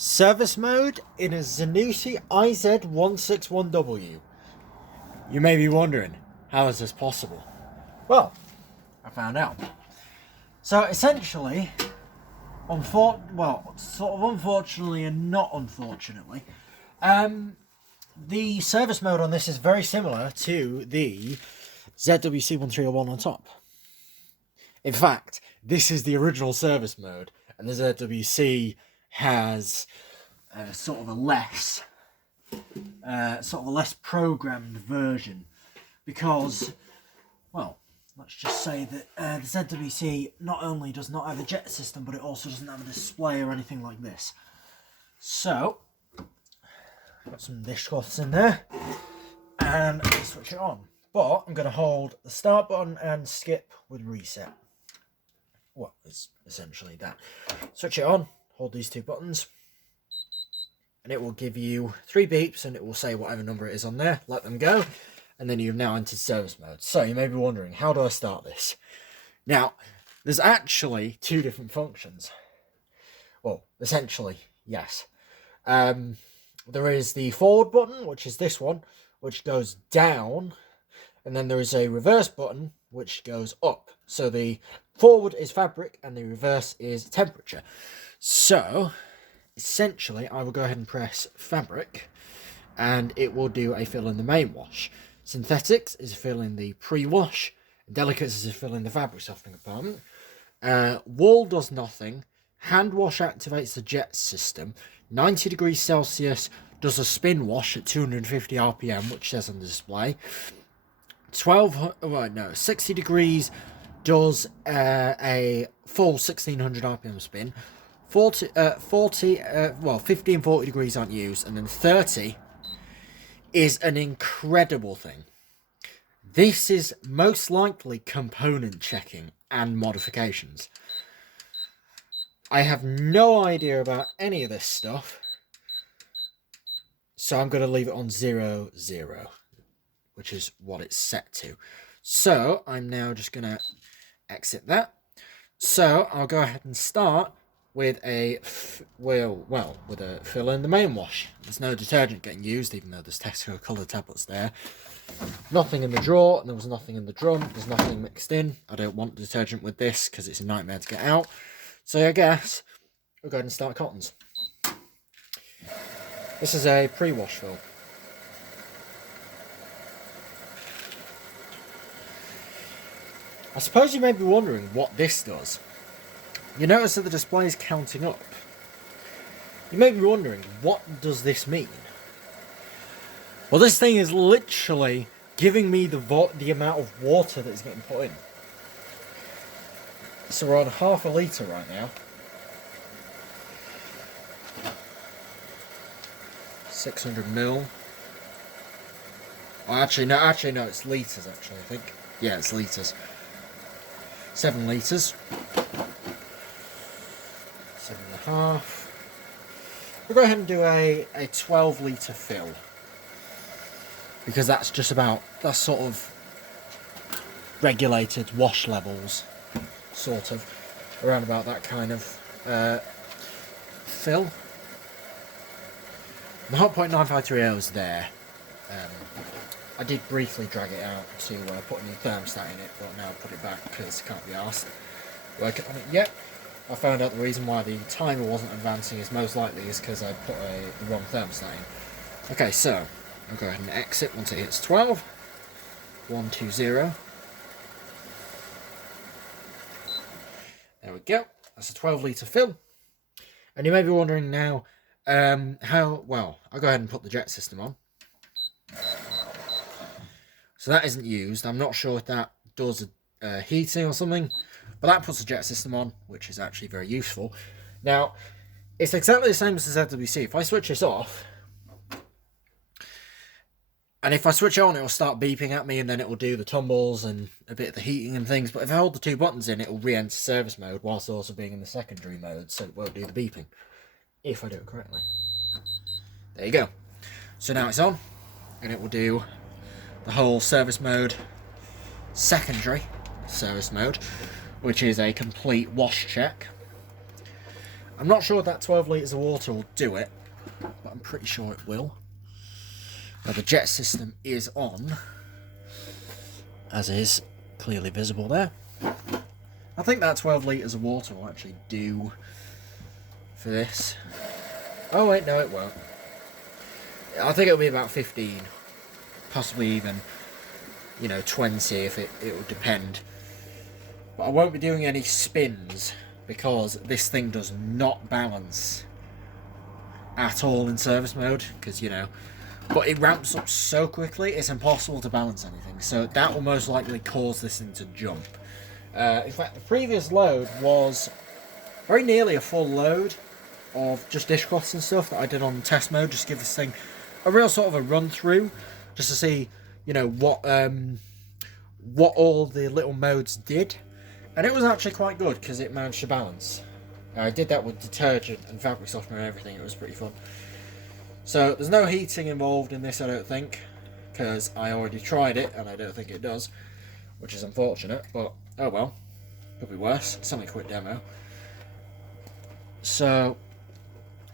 Service mode in a Zanussi IZ161W. You may be wondering, how is this possible? Well, I found out. So essentially, unfortunately and not unfortunately, the service mode on this is very similar to the ZWC1301 on top. In fact, this is the original service mode, and the ZWC has sort of a less programmed version, because, well, let's just say that the ZWC not only does not have a jet system, but it also doesn't have a display or anything like this. So, got some dishcloths in there, and switch it on. But I'm going to hold the start button and skip with reset. Well, it's essentially that. Switch it on, hold these two buttons, and it will give you 3 beeps, and it will say whatever number it is on there. Let them go, and then you've now entered service mode. So you may be wondering, how do I start this? Now, there's actually 2 different functions. Well, essentially, yes. There is the forward button, which is this one, which goes down, and then there is a reverse button, which goes up. So the forward is fabric, and the reverse is temperature. So, essentially, I will go ahead and press fabric, and it will do a fill in the main wash. Synthetics is fill in the pre-wash. Delicates is fill in the fabric softening compartment. Wool does nothing. Hand wash activates the jet system. 90 degrees Celsius does a spin wash at 250 RPM, which says on the display. 60 degrees does a full 1600 RPM spin. 50 and 40 degrees aren't used, and then 30 is an incredible thing. This is most likely component checking and modifications. I have no idea about any of this stuff, so I'm going to leave it on 0, 0, which is what it's set to. So I'm now just going to exit that. So I'll go ahead and start with a fill in the main wash. There's no detergent getting used, even though there's Tesco coloured tablets there. Nothing in the drawer, and there was nothing in the drum. There's nothing mixed in. I don't want detergent with this because it's a nightmare to get out. So I guess we'll go ahead and start cottons. This is a pre-wash fill. I suppose you may be wondering what this does. You notice that the display is counting up. You may be wondering, what does this mean? Well, this thing is literally giving me the amount of water that is getting put in. So we're on half a litre right now. 600 ml. Oh, actually no, it's litres actually, I think. Yeah, it's litres. 7 litres. 7.5. We'll go ahead and do a 12 litre fill, because that's sort of regulated wash levels, sort of around about that kind of fill. The 0.953 is there. I did briefly drag it out to put a new thermostat in it, but now I'll put it back because I can't be arsed working on it yet. I found out the reason why the timer wasn't advancing is most likely because I put the wrong thermostat in. Okay, so I'll go ahead and exit once it hits 12. 120. There we go. That's a 12 litre fill. And you may be wondering now, I'll go ahead and put the jet system on. So that isn't used. I'm not sure if that does heating or something, but that puts the jet system on, which is actually very useful. Now, it's exactly the same as the ZWC. If I switch this off, and if I switch it on, it will start beeping at me, and then it will do the tumbles and a bit of the heating and things. But if I hold the 2 buttons in, it will re-enter service mode, whilst also being in the secondary mode, so it won't do the beeping, if I do it correctly. There you go. So now it's on, and it will do the whole service mode, secondary service mode, which is a complete wash check. I'm not sure that 12 litres of water will do it, but I'm pretty sure it will. Now the jet system is on, as is clearly visible there. I think that 12 litres of water will actually do for this. Oh wait, no it won't. I think it'll be about 15, possibly even, you know, 20 if it will depend. But I won't be doing any spins because this thing does not balance at all in service mode, because, you know, but it ramps up so quickly it's impossible to balance anything, so that will most likely cause this thing to jump. In fact, the previous load was very nearly a full load of just dishcloths and stuff that I did on test mode, just to give this thing a real sort of a run through, just to see, you know, what all the little modes did, and it was actually quite good because it managed to balance. I did that with detergent and fabric softener and everything. It was pretty fun. So there's no heating involved in this, I don't think, because I already tried it and I don't think it does, which is unfortunate, but oh well, could be worse. It's only a quick demo. So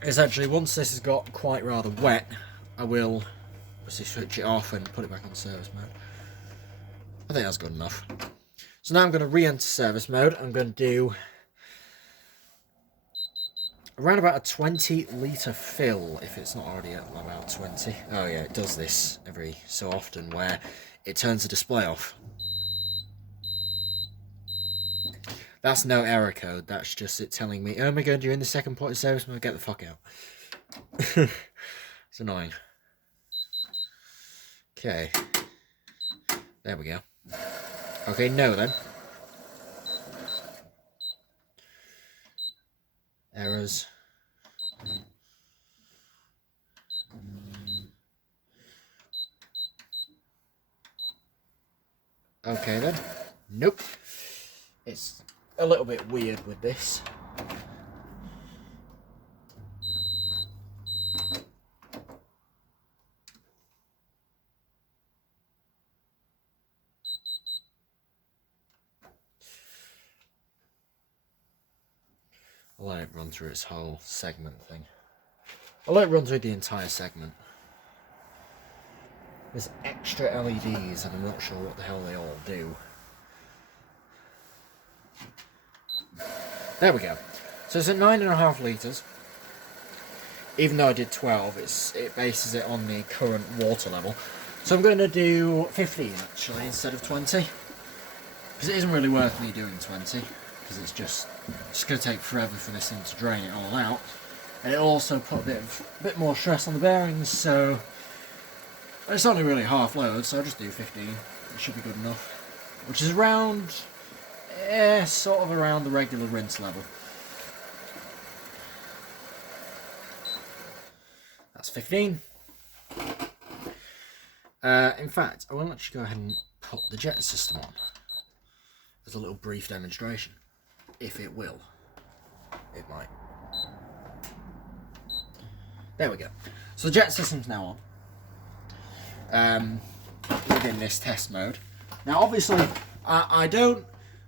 essentially, once this has got quite rather wet, I will obviously switch it off and put it back on service mode. I think that's good enough. So now I'm going to re-enter service mode. I'm going to do around about a 20 litre fill, if it's not already at about 20. Oh yeah, it does this every so often where it turns the display off. That's no error code, that's just it telling me, oh my god, you're in the second part of service mode, get the fuck out. It's annoying. Okay. There we go. Okay, no then. Errors. Okay then. Nope. It's a little bit weird with this. I'll let it run through its whole segment thing. I'll let it run through the entire segment. There's extra LEDs and I'm not sure what the hell they all do. There we go. So it's at 9.5 litres. Even though I did 12, it bases it on the current water level. So I'm going to do 15 actually instead of 20. Because it isn't really worth me doing 20. Because it's just going to take forever for this thing to drain it all out. And it'll also put a bit more stress on the bearings, so it's only really half load, so I'll just do 15. It should be good enough. Which is around, sort of around the regular rinse level. That's 15. In fact, I will actually go ahead and put the jet system on as a little brief demonstration. If it will. It might. There we go. So the jet system's now on. Within this test mode. Now obviously, I don't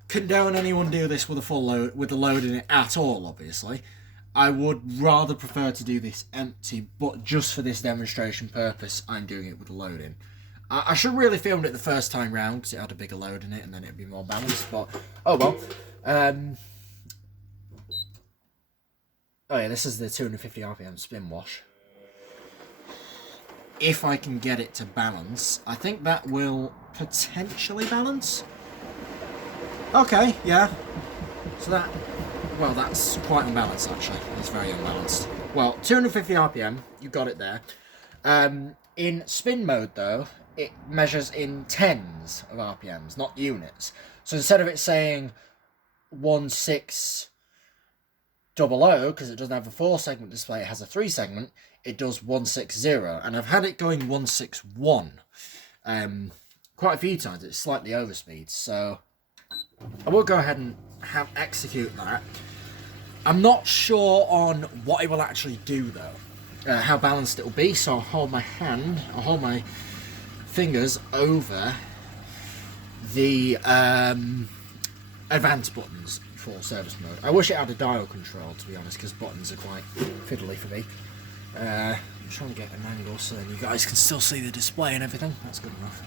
condone anyone do this with a full load, with the load in it at all, obviously. I would rather prefer to do this empty, but just for this demonstration purpose, I'm doing it with a load in. I should really filmed it the first time round, because it had a bigger load in it, and then it'd be more balanced, but oh well. Oh yeah, this is the 250 RPM spin wash. If I can get it to balance, I think that will potentially balance. Okay, yeah. So that, well, that's quite unbalanced actually. It's very unbalanced. Well, 250 RPM, you got it there. In spin mode though, it measures in tens of RPMs, not units. So instead of it saying 1600, because it doesn't have a 4-segment display, it has a 3-segment, it does 160, and I've had it going 161 quite a few times. It's slightly overspeed, so I will go ahead and execute that. I'm not sure on what it will actually do though, how balanced it will be, so I'll hold my fingers over the advanced buttons full service mode. I wish it had a dial control, to be honest, because buttons are quite fiddly for me. I'm trying to get an angle so you guys can still see the display and everything. That's good enough.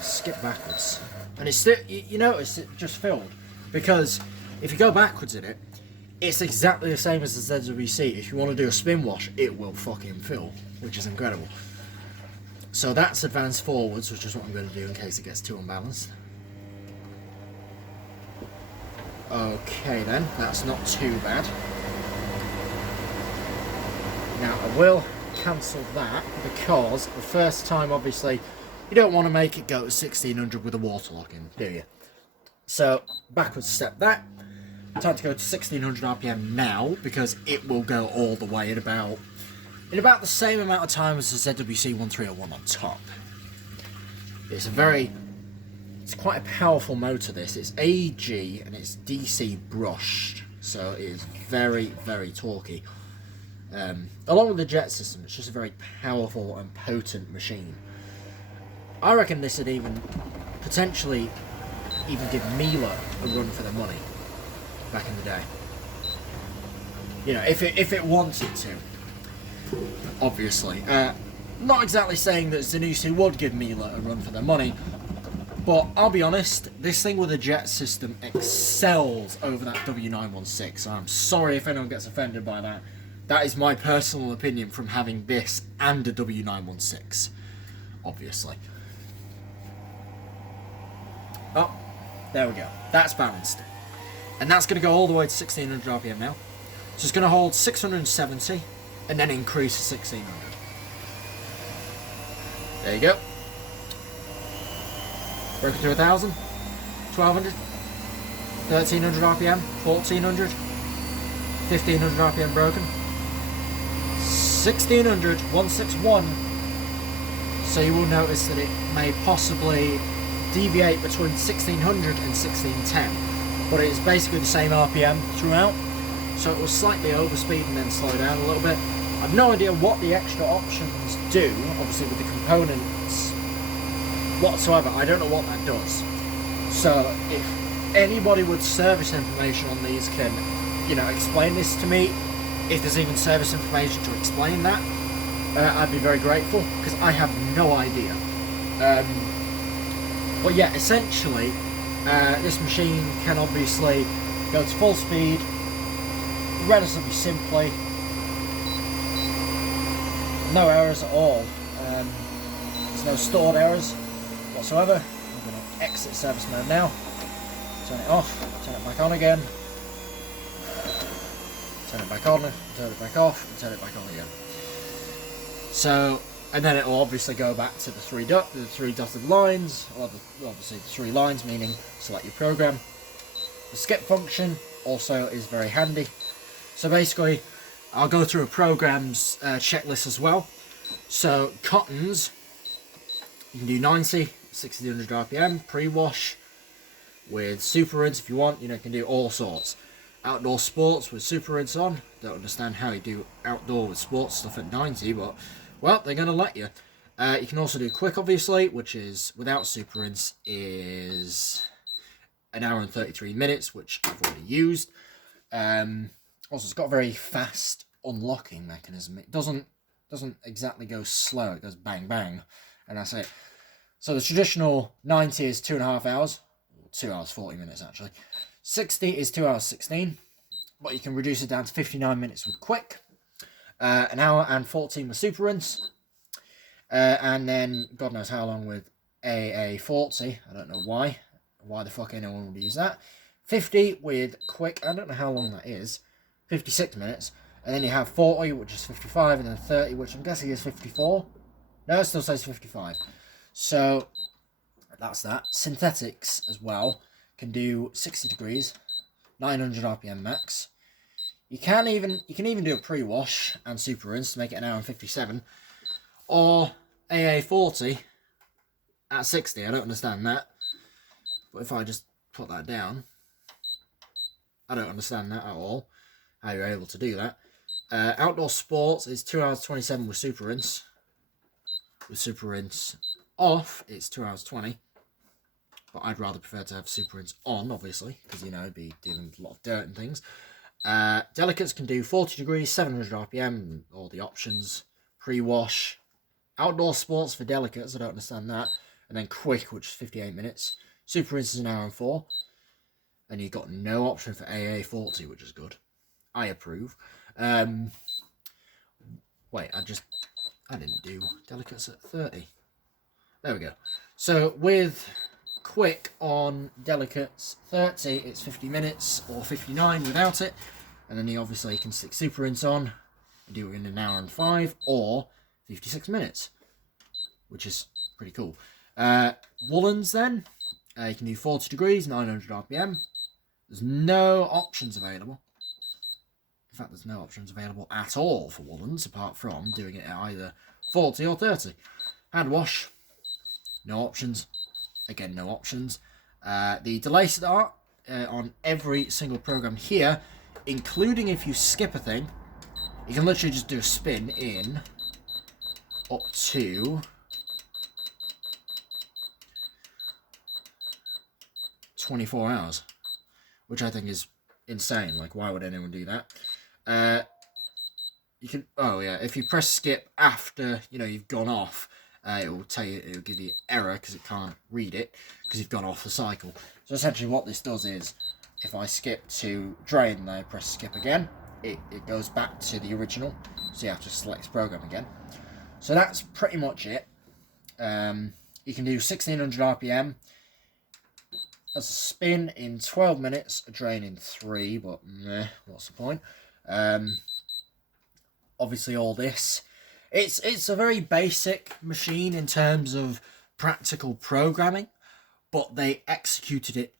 Skip backwards. And it's still, you notice it just filled. Because if you go backwards in it, it's exactly the same as the ZWC. If you want to do a spin wash, it will fucking fill, which is incredible. So that's advanced forwards, which is what I'm going to do in case it gets too unbalanced. Okay then, that's not too bad. Now I will cancel that because the first time, obviously, you don't want to make it go to 1600 with a water lock in, do you? So backwards step that. Time to go to 1600 RPM now because it will go all the way in about the same amount of time as the ZWC1301 on top. It's quite a powerful motor, this. It's AG and it's DC brushed, so it is very, very torquey. Along with the jet system, it's just a very powerful and potent machine. I reckon this would even potentially give Miele a run for their money back in the day. You know, if it wanted to. Obviously. Not exactly saying that Zanussi would give Miele a run for their money, but I'll be honest, this thing with a jet system excels over that W916. So I'm sorry if anyone gets offended by that. That is my personal opinion from having this and a W916. Obviously. Oh, there we go. That's balanced. And that's going to go all the way to 1600 RPM now. So it's going to hold 670 and then increase to 1600. There you go. Broken to 1000, 1200, 1300 RPM, 1400, 1500 RPM broken, 1600, 161. So you will notice that it may possibly deviate between 1600 and 1610, but it is basically the same RPM throughout. So it will slightly overspeed and then slow down a little bit. I've no idea what the extra options do, obviously with the components whatsoever. I don't know what that does. So if anybody with service information on these can, you know, explain this to me, if there's even service information to explain that, I'd be very grateful, because I have no idea. But yeah, essentially, this machine can obviously go to full speed relatively simply. No errors at all. There's no stored errors whatsoever. I'm going to exit service mode now. Turn it off, turn it back on again. Turn it back on, turn it back off, and turn it back on again. So, and then it will obviously go back to the three dotted lines, or obviously the 3 lines, meaning select your program. The skip function also is very handy. So basically, I'll go through a program's checklist as well. So cottons, you can do 90, 1600 RPM, pre-wash with super rinse if you want. You know, you can do all sorts. Outdoor sports with super rinse on. Don't understand how you do outdoor with sports stuff at 90, but well, they're going to let you. You can also do quick, obviously, which is without super rinse is 1 hour and 33 minutes, which I've already used. Also, it's got a very fast unlocking mechanism. It doesn't exactly go slow. It goes bang bang, and that's it. So the traditional 90 is 2.5 hours, 2 hours 40 minutes actually. 60 is 2 hours 16, but you can reduce it down to 59 minutes with quick. 1 hour and 14 with super rinse, and then God knows how long with AA40. I don't know why the fuck anyone would use that. 50 with quick. I don't know how long that is. 56 minutes, and then you have 40, which is 55, and then 30, which I'm guessing is 54. No, it still says 55. So that's that. Synthetics as well can do 60 degrees, 900 RPM max. You can even do a pre-wash and super rinse to make it 1 hour and 57, or AA40 at 60. I don't understand that, but if I just put that down, I don't understand that at all. How you're able to do that. Outdoor sports is 2 hours 27 with super rinse. With super rinse off, it's 2 hours 20. but I'd rather prefer to have super rinse on, obviously, because, you know, it'd be dealing with a lot of dirt and things. Delicates can do 40 degrees, 700 RPM, all the options. Pre-wash. Outdoor sports for delicates, I don't understand that. And then quick, which is 58 minutes. Super rinse is 1 hour and 4. And you've got no option for AA40, which is good. I approve. Wait, I didn't do delicates at 30. There we go. So with quick on delicates 30, it's 50 minutes or 59 without it. And then you obviously can stick super rinse on and do it in 1 hour and 5 or 56 minutes, which is pretty cool. Woolens then, you can do 40 degrees, 900 RPM. There's no options available. In fact, there's no options available at all for woolens, apart from doing it at either 40 or 30. Hand wash, no options. Again, no options. The delay start on every single program here, including if you skip a thing, you can literally just do a spin in up to 24 hours, which I think is insane. Like, why would anyone do that? You can, oh yeah, if you press skip after, you know, you've gone off, it will tell you, it will give you error because it can't read it because you've gone off the cycle. So essentially what this does is, if I skip to drain and I press skip again, it goes back to the original, so you have to select program again. So that's pretty much it. You can do 1600 RPM as a spin in 12 minutes, a drain in 3, but meh, what's the point? Obviously all this, it's a very basic machine in terms of practical programming, but they executed it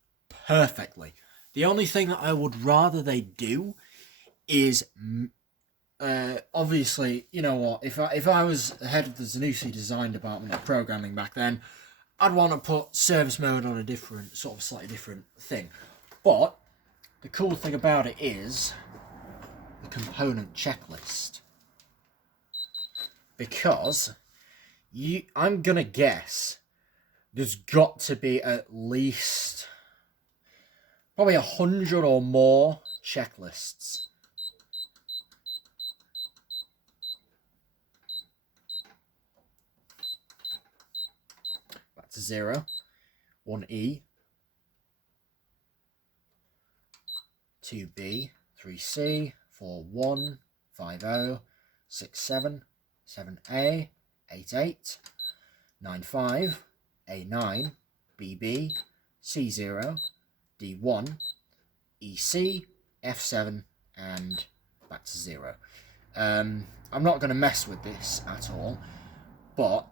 perfectly. The only thing that I would rather they do is, obviously, you know what, if I was the head of the Zanussi design department of programming back then, I'd want to put service mode on a different, sort of slightly different thing. But the cool thing about it is the component checklist. Because I'm gonna guess there's got to be at least probably 100 or more checklists. Back to 0, 1E, 2B, 3C, 4-1, 5-0, 6-7, 7A, 8-8, 9-5, A9, BB, C0, D1, EC, F7, and back to 0. I'm not going to mess with this at all, but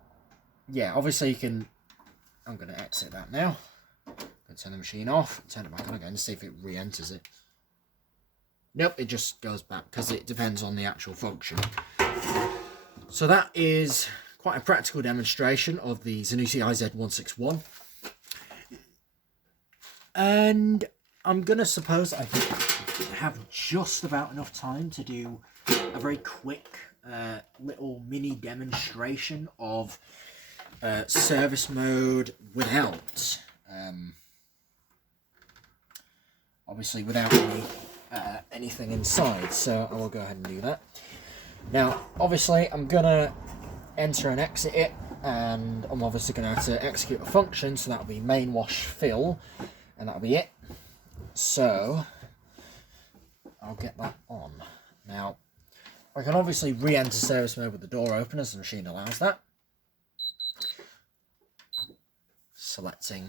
yeah, obviously you can. I'm going to exit that now. I'm going to turn the machine off, turn it back on again, see if it re-enters it. Nope, it just goes back because it depends on the actual function. So that is quite a practical demonstration of the Zanussi IZ161. And I'm going to suppose I have just about enough time to do a very quick little mini demonstration of service mode without, obviously without anything inside. So I will go ahead and do that. Now, obviously, I'm going to enter and exit it, and I'm obviously going to have to execute a function, so that'll be main wash fill, and that'll be it. So, I'll get that on. Now, I can obviously re-enter service mode with the door open, as the machine allows that. Selecting.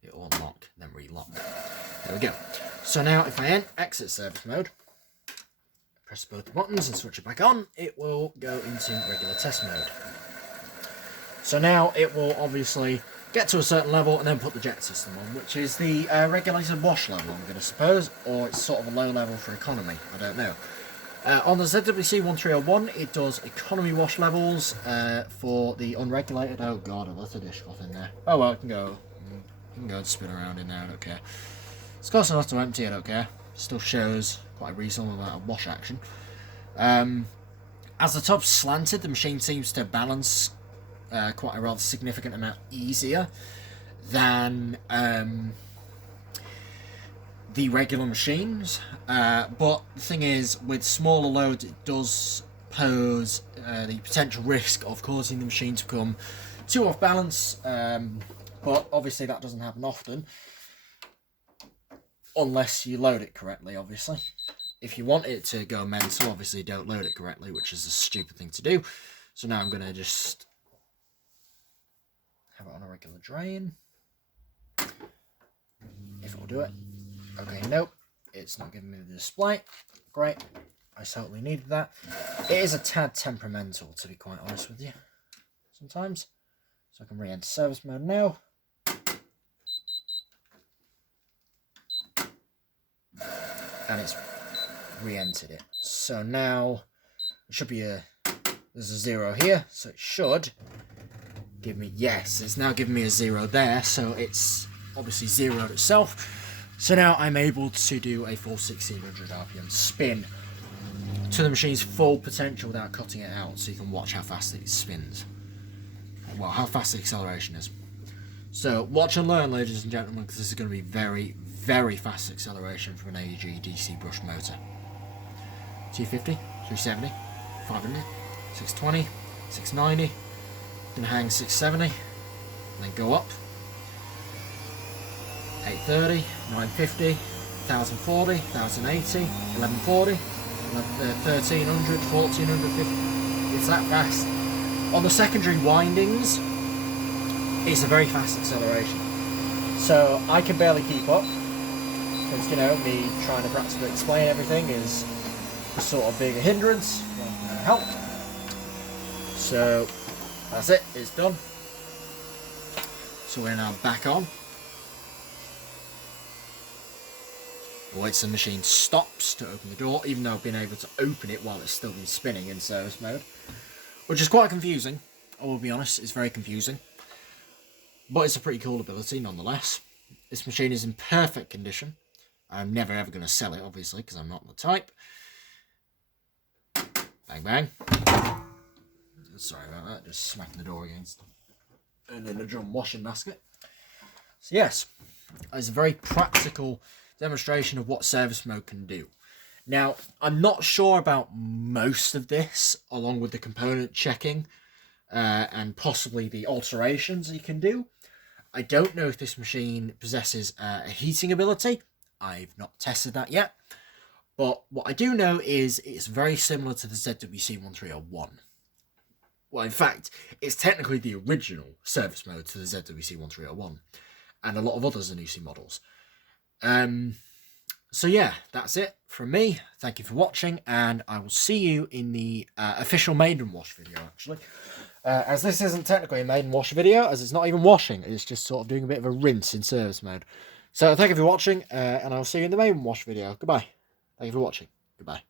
It will unlock, then relock. There we go. So now if I exit service mode, press both the buttons and switch it back on, it will go into regular test mode. So now it will obviously get to a certain level and then put the jet system on, which is the regulated wash level, I'm going to suppose, or it's sort of a low level for economy, I don't know. On the ZWC1301, it does economy wash levels for the unregulated. Oh god, I left a dishcloth in there. Oh well, it can go and spin around in there, I don't care. It's close enough to empty, I don't care. Still shows quite a reasonable amount of wash action. As the top's slanted, the machine seems to balance quite a rather significant amount easier than the regular machines, but the thing is, with smaller loads it does pose the potential risk of causing the machine to become too off balance, but obviously that doesn't happen often unless you load it correctly. Obviously, if you want it to go mental, obviously don't load it correctly, which is a stupid thing to do. So now I'm going to just have it on a regular drain, if it'll do it. Okay, nope, it's not giving me the display. Great, I certainly needed that. It is a tad temperamental, to be quite honest with you, sometimes. So I can re-enter service mode now. And it's re-entered it. So now, it should be there's a 0 here, so it should give me, yes, it's now giving me a 0 there, so it's obviously zeroed itself. So now I'm able to do a full 1600 RPM spin to the machine's full potential without cutting it out, so you can watch how fast it spins. Well, how fast the acceleration is. So watch and learn, ladies and gentlemen, because this is going to be very, very fast acceleration from an AEG DC brush motor. 250, 370, 500, 620, 690, then hang 670, and then go up. 830, 950, 1040, 1080, 1140, 1300, 1450. It's that fast. On the secondary windings, it's a very fast acceleration. So I can barely keep up, because, you know, me trying to practically explain everything is sort of being a hindrance rather than a help. So that's it, it's done. So we're now back on. Wait till the machine stops to open the door, even though I've been able to open it while it's still been spinning in service mode. Which is quite confusing, I will be honest, it's very confusing. But it's a pretty cool ability nonetheless. This machine is in perfect condition. I'm never ever going to sell it, obviously, because I'm not the type. Bang bang. Sorry about that, just smacking the door against and in the drum washing basket. So yes, it's a very practical demonstration of what service mode can do. Now, I'm not sure about most of this, along with the component checking and possibly the alterations you can do. I don't know if this machine possesses a heating ability. I've not tested that yet. But what I do know is it's very similar to the ZWC1301. Well, in fact, it's technically the original service mode to the ZWC1301 and a lot of other Zanussi models. So yeah, that's it from me. Thank you for watching, and I will see you in the official maiden wash video, actually. As this isn't technically a maiden wash video, as it's not even washing, it's just sort of doing a bit of a rinse in service mode. So thank you for watching, and I will see you in the maiden wash video. Goodbye. Thank you for watching. Goodbye.